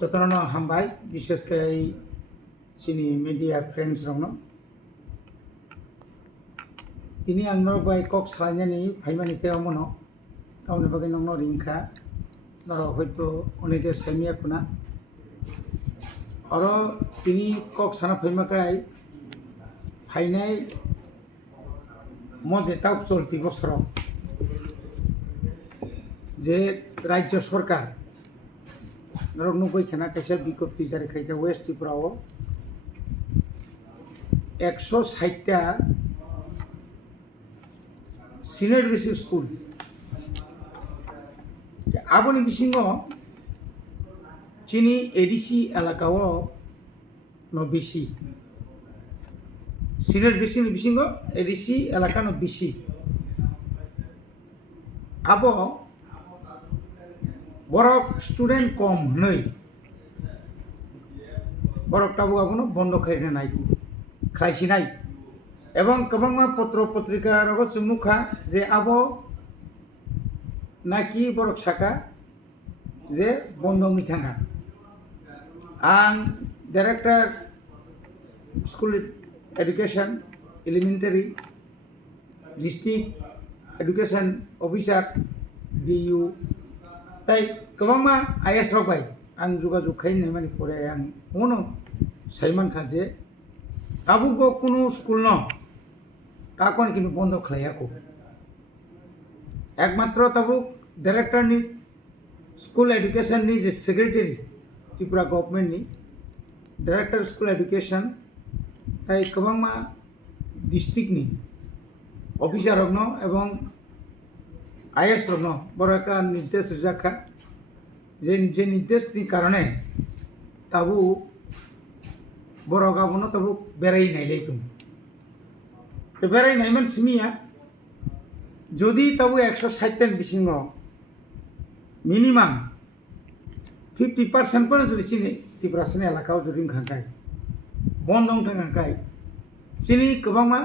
যতন হামবাই বিশেষ করে এই চিনি মিডিয়া ফ্রেন্ডস রং তিনি আংনো বাই কক সালাইনানি ফাইমানিকে অমনো তাওনি বাকি নংনো রিংখা নর হয়তো অনেকে সেমিয়া কুনা আর তিনি কক সানা ফাইমাকাই ফাইনাই মজে তাও চলতি বছর যে রাজ্য সরকার ধরো 90 খানা কাছে বিজ্ঞপ্তি জারি খাইছে ওয়েস্ট ত্রিপুরাও 160টা সিনিয়র বেসিক স্কুল আবনি বিসিঙ্গ চিনি এডিসি এলাকাও বেশি সিনিয়র বেসিক বিসিঙ্গ এডিসি এলাকা বেশি আবো বরক স্টুডেন্ট কম নই বরক টাবু আবনো বন্ধ খাইনে নাই খাইছি নাই এবং गोबां পত্র পত্রিকা রগ চুমুখা যে আবো নাকি বরক সাকা যে বন্ধ মিথাঙ্গা আং director school education elementary district education officer DU তাই गोबां आइएस रबाय आं जुगाजुग खायनो माने परे आं मनो साइमान खाजे ताबुको कुनु स्कुल न काकोन किनु बन्द खालायाको एकमात्र ताबुक डाइरेक्टर नि स्कुल एडुकेशन नि जे सेक्रेटारि त्रिपुरा गभर्नमेंट नि डाइरेक्टर स्कुल एडुकेशन ताई गोबां डिस्ट्रिक्ट नि अफिसार रग्न एवं आइएस रग्न बड़ एक निर्देश रिजाखा जे निर्देश कारणे ताबु बर गाबनो ताबु बेरायनायलै तुम तो बेरायनाय मानसिमिया जदि ताबु 160 बिसिंग मिनिमाम 50% पर जुदि चिनि त्रिपुरासनि एलाकायाव जुदि खांखाय बन्दं थांखाय चिनि गोबां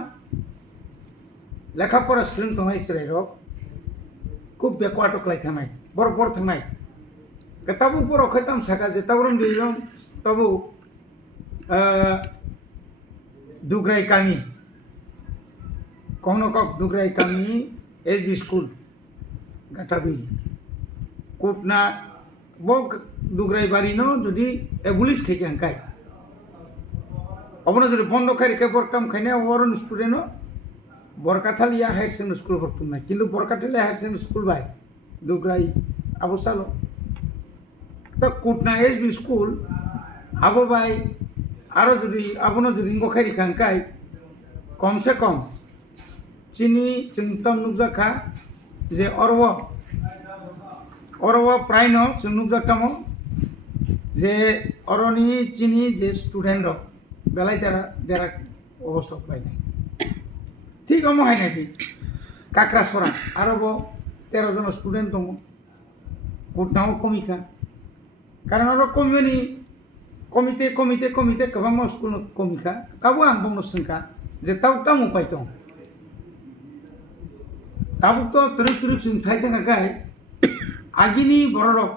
लेखाफरा सोलोंथाय चिरायरक खूब बेकवार्ड क्लाय थानाय बर थानाय ताबु बर खैताम साका जे ताबुरम दिरम ताबु दुग्राय कामी कौनकक दुग्राय कामी एसबी स्कुल गाटाबिल कोटना बक दुग्राय बारिनो जुदि एबुलिश खायके अंकाय अबनो जुदि बन्द खारिके बरकाम खायने वरन स्टुडेन्टनो बरकाथालिया हायर सेकेंडारि स्कुल बर्तुमनाय किन्तु बरकाथालिया हायर सेकेंडारि स्कुल बाय दुग्राय आबुसालो तो कोटना एसबी स्कुल आबो बाय आरो जुदि आबनो जुदि गखारि खांकाय कम से कम चिनी चिंतम नुजाखा जे अरव प्रायनो जों नुजाथामो जे अरनि चिनी जे स्टुडेन्ट बेलाय देरा अवस्था पाइनाय ठीक अमो हायनाय काक्रासरा आरोबो 13 जन स्टुडेन्ट दङ कोटनाव कमिखा कारण अर कमिनि कमिटे गोबां स्कुल कमिखा ताबो आं बुंनो सोंखा जे ताम उपाय दं ताबो तो तुरुक जों थाइथांगाय आगिनि बररक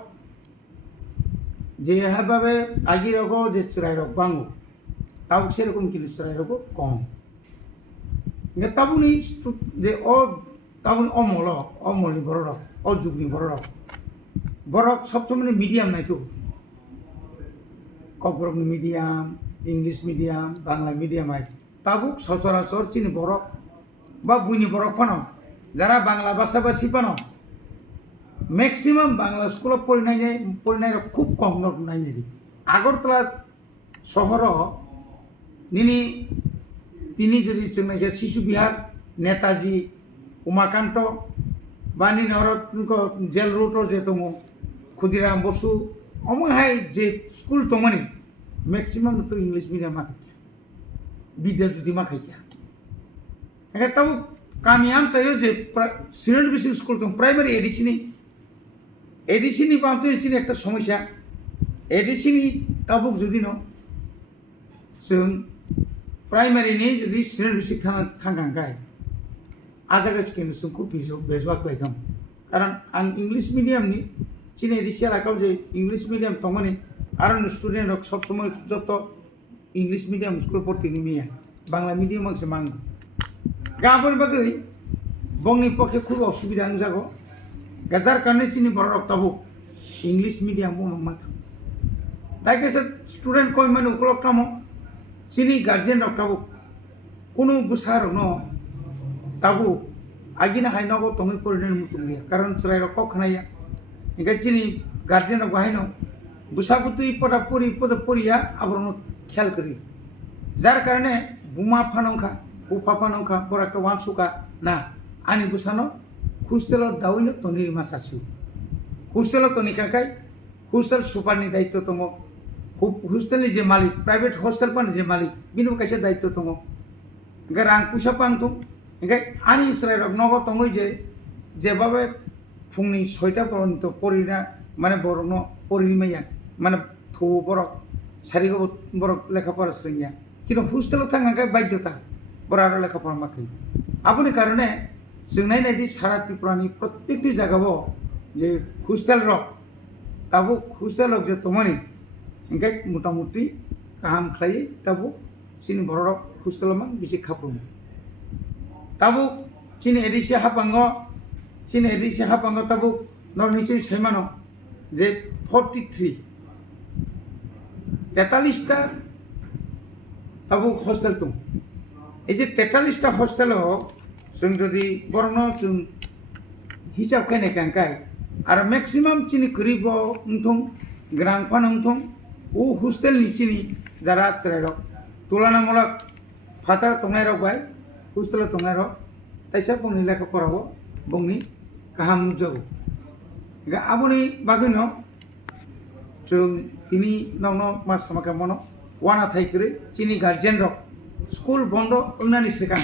जे हाबाबे आगिरगो जे चिरायरक बांगो ताबो सेरकम किलु चिरायरक कम ताबुनि जे ताबुनि अमलनि बररक अजुगनि बरक सब समय मिडियाम नायतो Kokborok medium English medium Bangla medium आय ताबुक सचराचर चिनि बरक बा बुइनि बरक फानो जारा बांग्ला भाषा भाषी फानो मैक्सिमाम बांग्ला स्कुल पढ़नाय खूब कम नायनाय आगरतला शहर निनी तिनी जुदि जोंना शिशु बिहार नेताजी उमाकान्त बानी नरत जेल रोड जे दङ खुदिराम बसु अमहाय जे स्कुल दङनि मैक्सिमाम तो इंग्लिश मीडियम माखाया विद्या जुदि माखाया एखे तब कामियाम चाहिए जे सिनियर बेसिक स्कुल दं प्राइमारि एडिसिनि बांतनि चिनि एक समस्या एडिसिनि ताबुक जुदि न जों प्राइमारिनि जुदि सिनियर बेसिक थांगांगाय आजागास केनु सुंखु बेजवा क्लाइसम कारण आं इंग्लिश मीडियमनि चिनि एडिसि एलाकायाव जे इंग्लिश मीडियम दङनि আর স্টুডেন্ট সবসময় যত ইংলিশ মিডিয়াম স্কুল পড়তে গিয়ে বাংলা মিডিয়াম মাংসে মাং গাবন বাকি বংনি পক্ষে খুব অসুবিধা যাগো যার কারণে চিনি বড় রক্তাবো ইংলিশ মিডিয়াম মাথা তাই কেসে স্টুডেন্ট কই মানে উপলক্ষ কামো চিনি গার্জেন রক্তাবো কোনো বুসার ন তাবো আগিনা হাই নগো তঙ্গি পরিণাম মুসুলিয়া কারণ সেরাই রক খানাইয়া ইনকা চিনি গার্জেন রক হাই ন বুসাবুতু পটা পরিয়া আবার খেয়াল করি যার কারণে বুমা ফানংখা উফা ফানংখা বড় একটা ওয়ান সুকা না আনি বুসানো হুস্টেল দাউইনো তনির মাসাসু হুস্টেল তনিকাকাই হুস্টেল সুপারনি দায়িত্ব দङ হুস্টেলनि যে মালিক প্রাইভেট হস্টেল পানি যে মালিক বিनु কাছে দায়িত্ব দङ ओंखाय रां फैसा पांथुम ओंखाय आंनि इसराय नग दङै जेबाबे फुंनि 6टा पर्यन्त परिना माने बर'न परिमाया माने थौ बरक सारिगो बरक लेखापড়া सोंया किन्तु हस्टेलाव थांनांखाय बाध्यता बरा आरो लेखापড়া माखै आबुनि कारणे जों नायनायदि सारा त्रिपुरानि प्रत्येकटी जायगायाव जे हस्टेल रक ताबो हस्टेल रक जे तमानि ओंखाय मटामटी गाहाम खालायो ताबो सिनि बरक हस्टेलाव मान बिसि खाफ्रुमो ताबो सिनि एडिसि हापांग ताबो नरनिचि सैमानो जे 43 43टा ताबो हस्टेल दं এই যে 43টা हस्टेलाव जों जदि बरनो जों हिसाब खायनायखाय आरो मैक्सिमाम चिनि गरिब उंथं ग्रांफान उंथं ओ हस्टेलनि चिनि जारा चरायरक तुलनामूलक फातार तंनाय रक बाय हस्टेल तंनाय रक ताइसा बुंनि लेखाफोराव बुंनि गाहाम नुजागौ गा आबुनि बागैनो जों तिनि नंनो मास समाका मनो वाना थाइकरि चिनि गार्जियन रक स्कुल बंद ओंनानि सिगां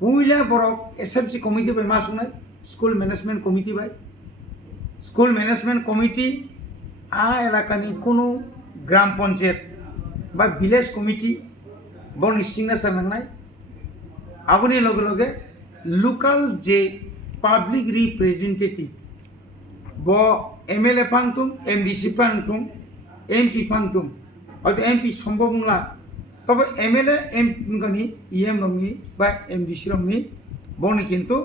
बुइला बरक एसएमसी कमिटि बाय मा सुनाय स्कुल मैनेजमेंट कमिटि बाय स्कुल मैनेजमेंट कमिटि आ एलाकानि कोनो ग्राम पंचायत बा विलेज कमिटि बरनि सिगनेचार नांनाय आबुनि लगे लगे लोकल जे पाब्लिक रिप्रेजेंटेटिव ब एमएलए फांगतुम एमडीसी फांगतुम एमपी फांगतुम हयतो एमपी सम्भव नंला तब एमएलए एमगनि इएम रंनि बा एमडीसी रंनि बरनि किन्तु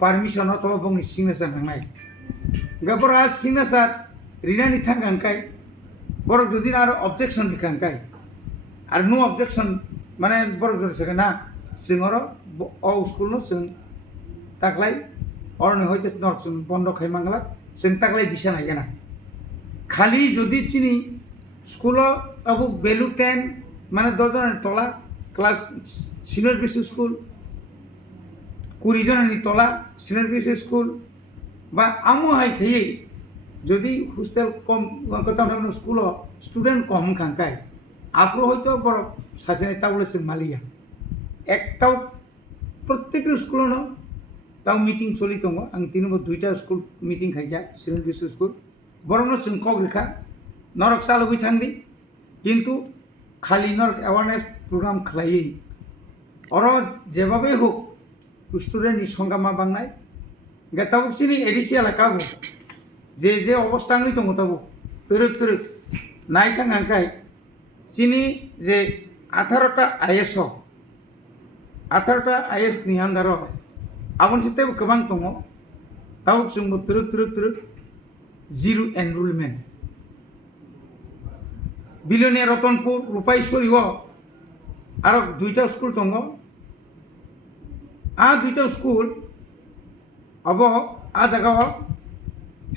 पारमिशन अथवा बरनि सिगनेचार नांनाय गबरा सिगनेचार रिनानि थांगांखाय बरक जुदि आरो ऑब्जेक्शन लिखांखाय आरो नो ऑब्जेक्शन माने बरक जरसगा ना जोंरो अ स्कुल नो जों ताकलाय अरने हयतो नरक जों बन्द खायमांगला जों ताकलाय बिसा नायगोना खाली जुदि चिनि स्कुल अब बेलु 10 माने 10 जन तला क्लास सिनियर बेसिक स्कुल 20 जननि तला सिनियर बेसिक स्कुल बा आमो हाय खयै যদি হোস্টেল কম কথা না স্কুল স্টুডেন্ট কম খাঙ্কায় আপনি হয়তো বড় সাজেনে তাবলে जों मालिया एकटाव प्रत्येक स्कुल ताव मीटिंग चलि दङ आं दिनबो 2टा school meeting खायया senior basic school बरनो जों कग्रिखा नरक चालुबाय थांदि किन्तु खालि नरक एवारनेस प्रग्राम खालायै अर जेबाबै होक स्टुडेन्टनि संगामा बांनाय गातावसिनि एडिसियाला काबो जे अवस्था दङ ताबो तरक नायथांखाय चिनि जे 18टा आईएस नि आन्दार आबुन सितेबो गोबां दङ ताबो जोंबो तरक जिरो एनरोलमेन्ट बिलोनिया रतनपुर रूपाईश्वरी आरो 2टा स्कुल दङ आ 2टा स्कुल अब आ जायगायाव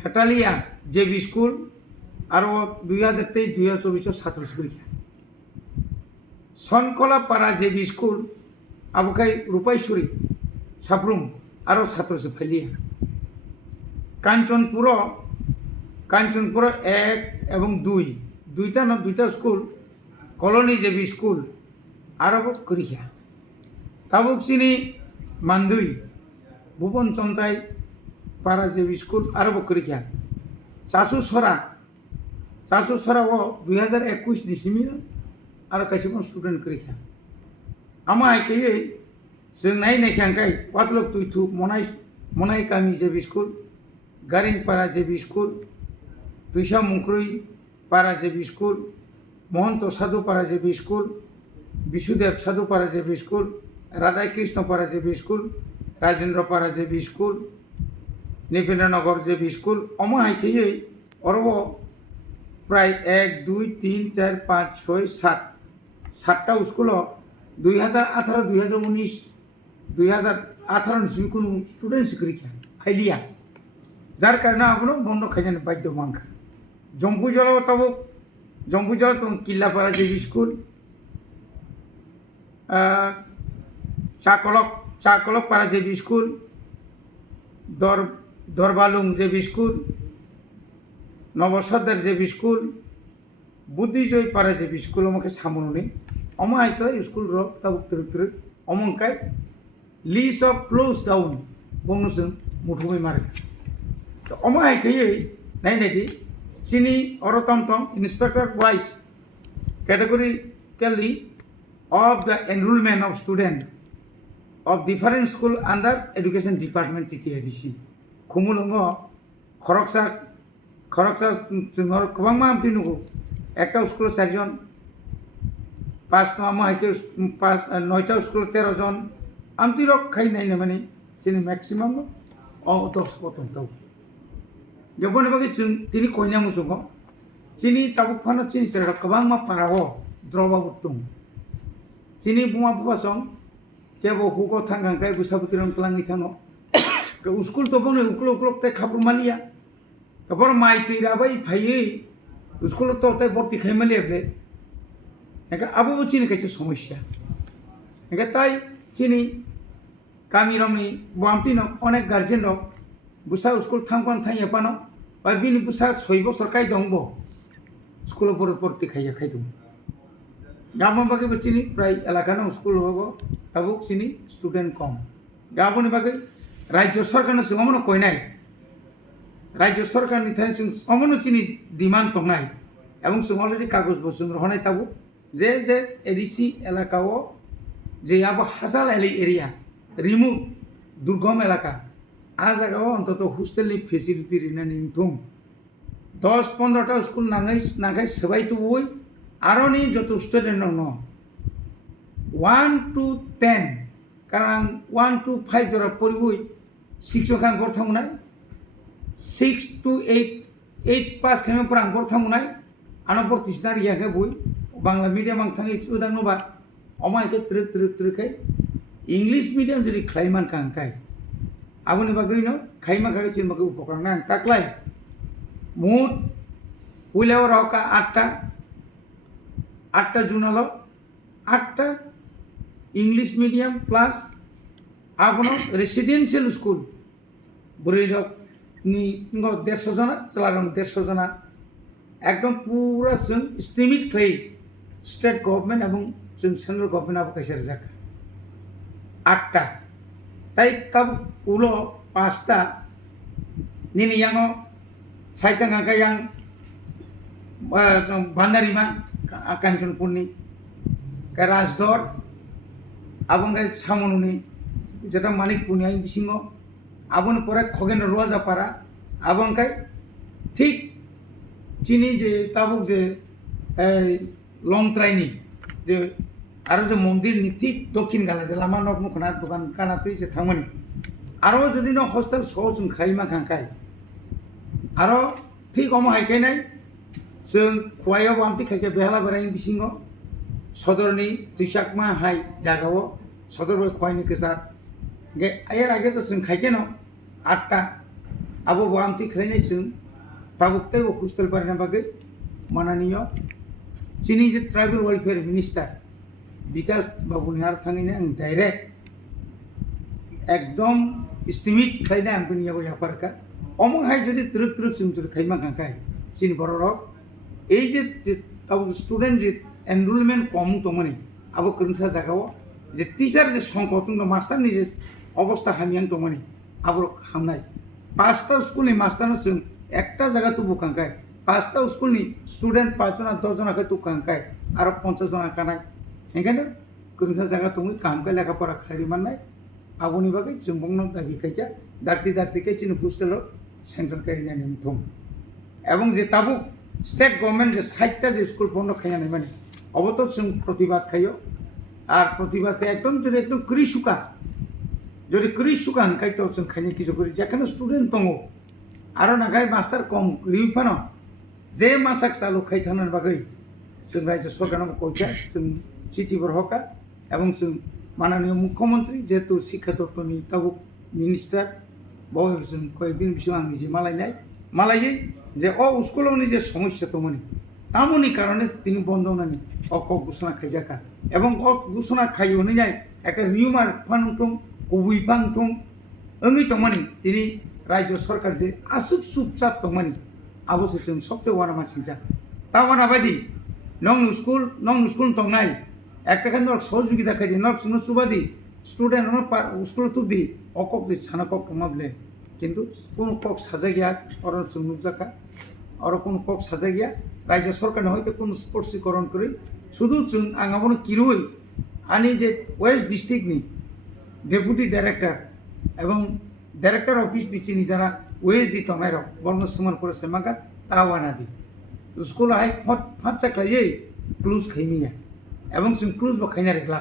हेटालिया जेबी स्कुल और 2023-2024 छात्र परीक्षा सनकलापाड़ा जेबी स्कुल आबुखाय रूपाईश्वरी साब्रुम और छात्र फैलिया कांचनपुर 1 एवं 2टा स्कुल कलोनी जेबी स्कुल और करिया ताबुक चिनी मानदुई भुवन चंताई पारा जेबी स्कुल और करिया चाचुसरा 2021 डिसेम्बर और कैसे स्टूडेंट करिया आमा आइकयै जों नायनायखांखाय वातलक तुइथु मनाई गामि जेबी स्कुल गारिंपारा जेबी स्कुल तुइसा मुंख्रुई পাড়া জেবি স্কুল, মহন্ত সাধু পাড়া জেবি স্কুল, বিশুদেব সাধু পাড়া জেবি স্কুল, রাধাকৃষ্ণ পাড়া জেবি স্কুল, রাজেন্দ্র পাড়া জেবি স্কুল, নিপেন্দ্রনগর জেবি স্কুল অমাহাইকেই অরব প্রায় 1 2 3 4 5 6 7 7টা স্কুল 2018 2019 2018 কোনো স্টুডেন্ট শিক্ষা ফাইলিয়া যার কারণে আপনার বন্ধ খাইজানো বাধ্য মাংখা জম্পুজল তব জম্পুজল তো কিল্লাপাড়া JB school, Chaklak Para JB school, Darbalung JB school, Nabasardar JB school, Buddhijoy Para JB school আমাকে সামনে অমাইকাই স্কুল রক তাবুক তুরুক তুরুক অমংকাই লিস্ট অফ ক্লোজ ডাউন বংনসों मुठुमै मारे अमाइकायै नायनायदि चिनी अरतमतम inspector wise categorically of the enrollment of student of different school under education department TTIDC खुमुलंगो खरकसा जोंहा गोबां मा दिनुगो একটা স্কুল 4 জন 5 माहाइके 9টা स्कुल 13 জন आमती रक खाइनायनो माने जोंनि मैक्सिमाम 10 गथ'नथाव जबने बागै जों दिनै कयना मुसुखौ जोंनि ताबुक फानो जोंनि सेराव गोबां मा पारागो द्रप आउट दं जोंनि बुमा बुबासं केबो हुगो थांगांखाय बुसाबुतिरन क्लांनि थाङो स्कुल तो बने उक्लक ते खाबु मालिया कबर माइ तैराबाय फायै स्कुल तो ते भर्ती खाइमालियाबले एका आबो चिनि कायसे समस्या एका ताई चिनि गामि रमनि बामति न अनेक गार्जेन दं बुसा स्कुल थांगन थांयापानो बा बिनि बुसा 6 बोसोर काय दंबो स्कुल भर्ती खाइया खाइदों गाबोन बागै चिनि प्राय एलाकानो स्कुल होगो ताबुक चिनि स्टूडेंट कम गाबोन बागै राज्य सरकारनो सिगाङावनो कयनाय राज्य सरकारनि थाखाय जों अमनो चिनि डिमान्ड दंनाय এবং जों अलरेडि कागज बसुं रहनाय ताबु जे एडिसि एलाकाव जे आबो हाजाल एरिया रिमोट दुर्गम एलाका आ जायगाव अन्तत हस्टेलनि फेसिलिटि रिनानै दं 10-15टा स्कुल नाङै सबाय तुबुय आरोनि जत स्टुडेन्ट दं 1 to 10 कारण 1 to 5 जरा परिबुय शिक्षकां गरथांनाय 6 to 8 पास खालामो फोरां गरथांनाय आनो बर्तिसनार यागे बुय बांला मिडियाम आं थाङै उदांनोबा अमायके त्रुक इंग्लिश मिडियाम जरि खाइमान कांखाय आबुनि बागैनो खाइमा खागै चिन बागै उपकार ना ताकलाय मुद पुलाव रका 8टा जुनालो 8टा इंग्लिश मीडियम प्लस आबनो रेसिडेंशियल स्कूल बुरैरक नि 150 जना चलारम 150 जना एकदम पूरा जों एस्टिमेट खाइ स्टेट गभर्नमेंट एवं जों सेंट्रल गभर्नमेंट आबो कैसे जाका 8टा ताई तब उलो 5टा निनि यांगो साइतांगा कायां बान्दारिमा कांचनपुरनि का राजदर आबंगाय सामनुनि जेटा मानिकपुरनि आइ बिसिङो आबन परे खगेन रोजापारा आबंगाय ठीक चिनि जे ताबुक जे लंट्राइनि जे आरो जे मन्दिरनि ठीक दक्षिण गाला जे लामा नक मुखना दखान कानातै जे थांमोनि आरो जदि न हस्टेल जों खाइमा खांखाय आरो ठीक अम हायखायनाय जों खवायाव बामति खायके बेहाला बेरायनि बिसिङो सदरनि तुइसाकमा हाय जागाव सदर खवायनि केसार गे आयर आगे तो जों खायके न 8टा आबो बामति खायनाय जों ताबुकते हस्टेल पारना बागै माननीय चिनि जे ट्राइबल वेलफेयर मिनिस्टार विकास बाबुनिहार थाङैनो आं डाइरेक्ट एकदम एस्टिमेट खायना आं बिनियाव यापारका अमहाय जदि त्रुक जों जुदि खायमा खांखाय चिनि बररक এই যে স্টুডেন্ট যে এনরোলমেন্ট কম দমনি আবো কোনসা জায়গাও যে টিচার যে সংকট দं মাস্টারनि যে অবস্থা হামিয়াं দमनि আবো হামনাय 5টা স্কুলनि मास्टारनो जों একটা জায়গা তো বুকাंखाय 5টা স্কুলनि স্টুডেন্ট 5 जना 10 जनाखौ तो कांखाय आरो 50 जना कानाय हेंगानो कोनसा जायगा दं कामखाय लेखापरा खारि माननाय आबोनि बागै जों बुंनो दाबि खायया दाक्ति के चिन हस्टेल सेंसन खारिनानै दं এবং যে ताबुक स्टेट गभर्नमेंट जे 60टा जे स्कुल बन्द खायनानै माने अबत जों प्रतिबाद खायो আর প্রতিবাদকে একদম যদি একদম কৃষুকা যদি কৃষুকা হনকাই তো जों খাইনি কিছু করি যেখানে স্টুডেন্ট দङ आरो नागाय मास्टार कम रिउफानो जे मासाक चालु खायथानन बागै जों रायजो सरकारनाव कयथा जों चिठिफोर हका এবং जों माननीय मुख्यमंत्री जेहेतु शिक्षा दप्तरनि ताबुक मिनिस्टार बाव जों कयदिन बिसिम आं निजे मालायै যে স্কুলनि যে সমস্যা দङनि তামনি কারণে তিনি বন্ধ নানি অক ঘোষণা খাইজাকা এবং ঘোষণা খাই অনুযায়ী একটা রিউমার ফানুটং কবুইফাংটং ওই দङनि তিনি রাজ্য সরকার যে আসুক চুপচাপ দङनि আবশ্য जों সবচেয়ে ওয়ানা মাসিংজা তা ওয়ানা বাদि নং স্কুল দंनाय একটা খান সহযোগিতা খাইছে নক সুবাদি স্টুডেন্ট স্কুল তুবদি অকক যে সানাকক দङाब्ले কিন্তু কোনো কক সাজা গিয়া অরণ जों नुजाखा আর কোনো কক সাজা গিয়া রাজ্য সরকার হয়তো কোনো স্পর্শীকরণ করে শুধু जों आंगावनो किरुই आनी जे वेस्ट डिस्ट्रिक्टनि डेपुटी डाइरेक्टर এবং डाइरेक्टर ऑफिस दिचिनि जारा वेस्ट दि तंनाय रक बर्न समान करे सेमागा तावाना दि स्कुल हाय फात जाख्लायै क्लोज खाइमिया এবং जों क्लोज बा खाइना रेखला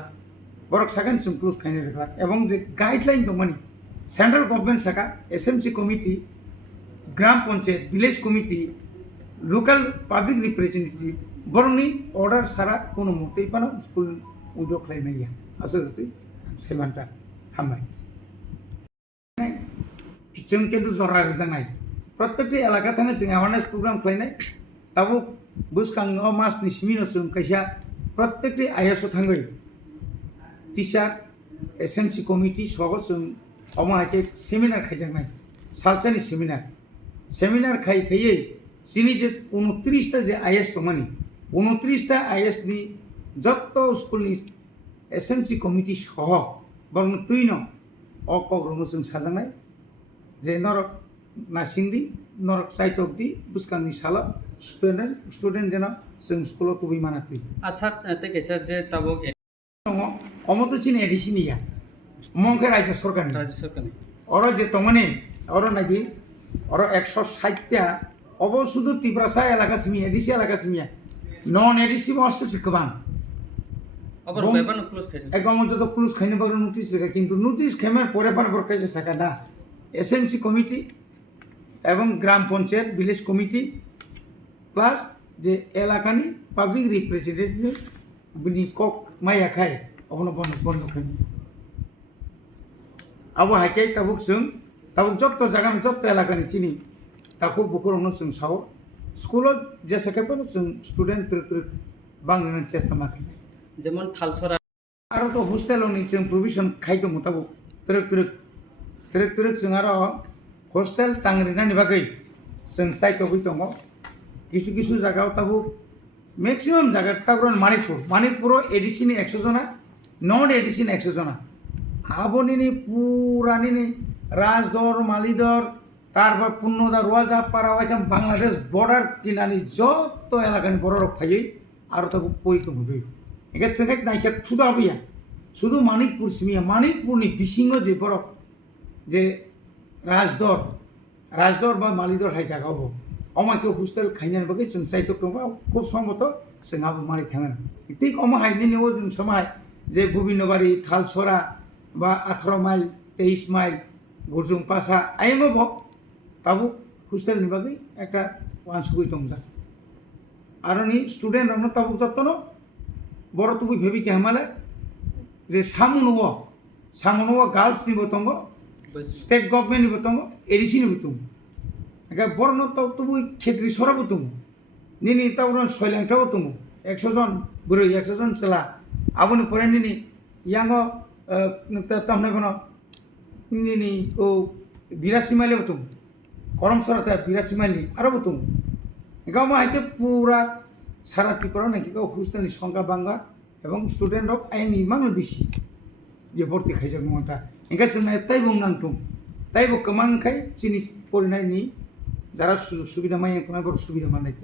बरक सागान जों क्लोज खाइना रेखला এবং जे गाइडलाइन दंमोन सेंट्रल गवर्नमेंट साका एसएमसी कमिटी ग्राम panchayat village committee local public representative बरंनि अर्डर सारा कोनो मतेই पानो स्कुल उद्योग खालामनाया आसलते सेमानता हामबाय जों किन्तु जरा रिजांनाय प्रत्येकटी एलाका थाङै जों एवारनेस प्रग्राम खालामनाय दाबो बुसखाङो मासनि सिमिनो जों खायसा प्रत्येकटी आइएसओ थाङै टीचार एसएमसी कमिटी सह जों अमाहाके सेमिनार खायजांनाय सालसानि सेमिनार खायै जोंनि जे 29टा जे आइएस दङनि 29टा आइएसनि जत्त स्कुलनि एसएमसी कमिटी सह बरं तुइनो अकग्रनो जों साजांनाय जे नरक नासिंदि नरक साइतकदि बुसखांनि साला स्टुडेन्ट जेन जों स्कुलाव तुबि मानातुइ आसा तेकेसा जे ताबो दङ अमतो चिन एडिसिनिया मंखे राज्य सरकारनि अर जे दङनि अर नायदि अर 160टा अब शुधु तिब्रासा एलाका सिमिया एडिसि एलाका सिमिया नन एडिसि मससे गोबां अबर बेबानो क्लोज खाइছে একদম যত ক্লোজ খাইনে বাগর নোটিস দেখা কিন্তু নোটিস খেমার পরে বরকাইছে সাকা না এসএমসি কমিটি এবং গ্রাম পঞ্চায়েত ভিলেজ কমিটি প্লাস যে এলাকানি পাবলিক রিপ্রেজেন্টেটিভ বিনি কক মাইয়া খাই অবনো বন্ধ খাইনি আবো হাইকাই তাবুক যত জায়গা যত এলাকানি চিনি তাকু বুকুরনো जों साव स्कुलाव जेसेखायबो जों स्टुडेन्ट त्रिक बांनो चेष्टा माखै যেমন থালছড়া आरो तो हस्टेलनि जों प्रोविजन खायदों मताबो त्रिक जों आरो हस्टेल तांग्रिनानि बागै जों साइटआव दङ किछु जायगायाव ताबो मैक्सिमाम जायगा ताबरन मानिकपुर एडिसिनि 100 जना नन एडिसिनि 100 जना आबनिनि पुरानिनि राजदर मालिदर तारबा पुन्नदा रुवाजा पारावाइसाम बांलादेश बर्डार किनानि जत्त एलाकानि बररक फायै आरो ताबो पयितो होबै एके सेखाय नायखे थुदाबिया शुधु मानिकपुर सिमिया मानिकपुरनि बिसिङो जे बरक जे राजदर बा मालिदर हाय जागावो अमाके हस्टेल खायनानि बागै जों साइटआव दङ खूब समबत जोंहाबो मानि थाङोन थिक अमा हायनि नेव जों समाय जे गोबिन्दबारि थालसरा बा 18 माइल 23 माइल गुरजुं पासा आइमो ताबो हस्टेलनि बागै একটা वानसुगै दंजा आरो नि स्टुडेन्टनो ताबो जत्तनो बड़ तुबि भेबि के हमाले जे सामुनुवा गार्ल्स निबो दङ स्टेट गभर्नमेन्ट निबो दङ एडिसि निबो दङ एका बरनो तुबि खेत्री सराबो दङ निनि तावरन सयलांटाबो दङ 100 जन बुरै 100 जन चला आबोनि फरायनिनि यांगो तामनाय बनो निनि ओ 82 माइलबो दङ करमसराता 82 माइलनि आरोबो दङ एकामा हायके पुरा सारा त्रिपुरा नाखि हस्टेलनि संख्या बांगा एवं स्टुडेन्ट अफ आइनि मांगल बेसि जे भर्ती खायजाक नङा एंगा जोंना ताइबो नांथुं ताइबो कमानखाय जिनिस फरायनायनि যারা সুযোগ সুবিধা মাইया खुना बर सुबिदा माननाय